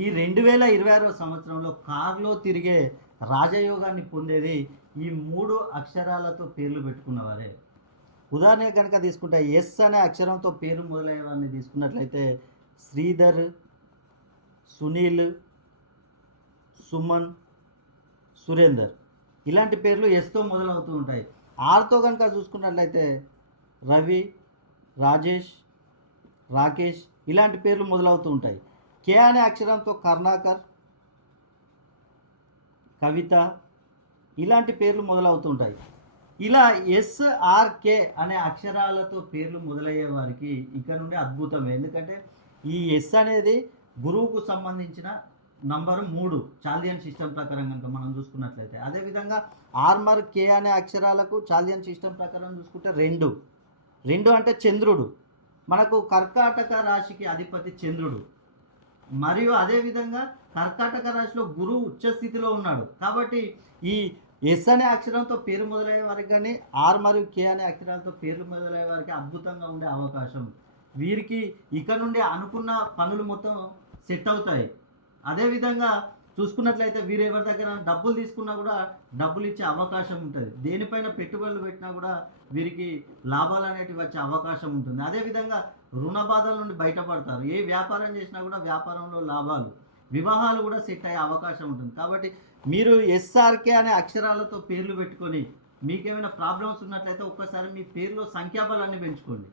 ఈ 2026 సంవత్సరంలో కారులో తిరిగే రాజయోగాన్ని పొందేది ఈ 3 అక్షరాలతో పేర్లు పెట్టుకున్నవారే. ఉదాహరణ కనుక తీసుకుంటే ఎస్ అనే అక్షరంతో పేరు మొదలయ్యేవారిని తీసుకున్నట్లయితే శ్రీధర్, సునీల్, సుమన్, సురేందర్ ఇలాంటి పేర్లు ఎస్తో మొదలవుతూ ఉంటాయి. ఆర్తో కనుక చూసుకున్నట్లయితే రవి, రాజేష్, రాకేష్ ఇలాంటి పేర్లు మొదలవుతూ ఉంటాయి. కే అనే అక్షరంతో కర్ణాకర్, కవిత ఇలాంటి పేర్లు మొదలవుతూ ఉంటాయి. ఇలా ఎస్ఆర్కే అనే అక్షరాలతో పేర్లు మొదలయ్యే వారికి ఇక నుండి అద్భుతమే. ఎందుకంటే ఈ ఎస్ అనేది గురువుకు సంబంధించిన నంబరు 3 చాల్దియన్ సిస్టమ్ ప్రకారం కనుక మనం చూసుకున్నట్లయితే. అదేవిధంగా ఆర్మర్ కే అనే అక్షరాలకు చాల్దియన్ సిస్టమ్ ప్రకారం చూసుకుంటే 2 అంటే చంద్రుడు. మనకు కర్కాటక రాశికి అధిపతి చంద్రుడు. మరియు అదేవిధంగా కర్కాటక రాశిలో గురువు ఉచ్చ స్థితిలో ఉన్నాడు. కాబట్టి ఈ ఎస్ అనే అక్షరంతో పేరు మొదలయ్యే వారికి కానీ ఆర్ మరియు కే అనే అక్షరాలతో పేర్లు మొదలయ్యే వారికి అద్భుతంగా ఉండే అవకాశం. వీరికి ఇక నుండి అనుకున్న పనులు మొత్తం సెట్ అవుతాయి. అదేవిధంగా చూసుకున్నట్లయితే వీరు ఎవరి దగ్గర డబ్బులు తీసుకున్నా కూడా డబ్బులు ఇచ్చే అవకాశం ఉంటుంది. దేనిపైన పెట్టుబడులు పెట్టినా కూడా వీరికి లాభాలు అనేటివి వచ్చే అవకాశం ఉంటుంది. అదేవిధంగా రుణ బాధల నుండి బయటపడతారు. ఏ వ్యాపారం చేసినా కూడా వ్యాపారంలో లాభాలు, వివాహాలు కూడా సెట్ అయ్యే అవకాశం ఉంటుంది. కాబట్టి మీరు ఎస్ఆర్కే అనే అక్షరాలతో పేర్లు పెట్టుకొని మీకేమైనా ప్రాబ్లమ్స్ ఉన్నట్లయితే ఒక్కసారి మీ పేరులో సంఖ్యాబలాన్ని పెంచుకోండి.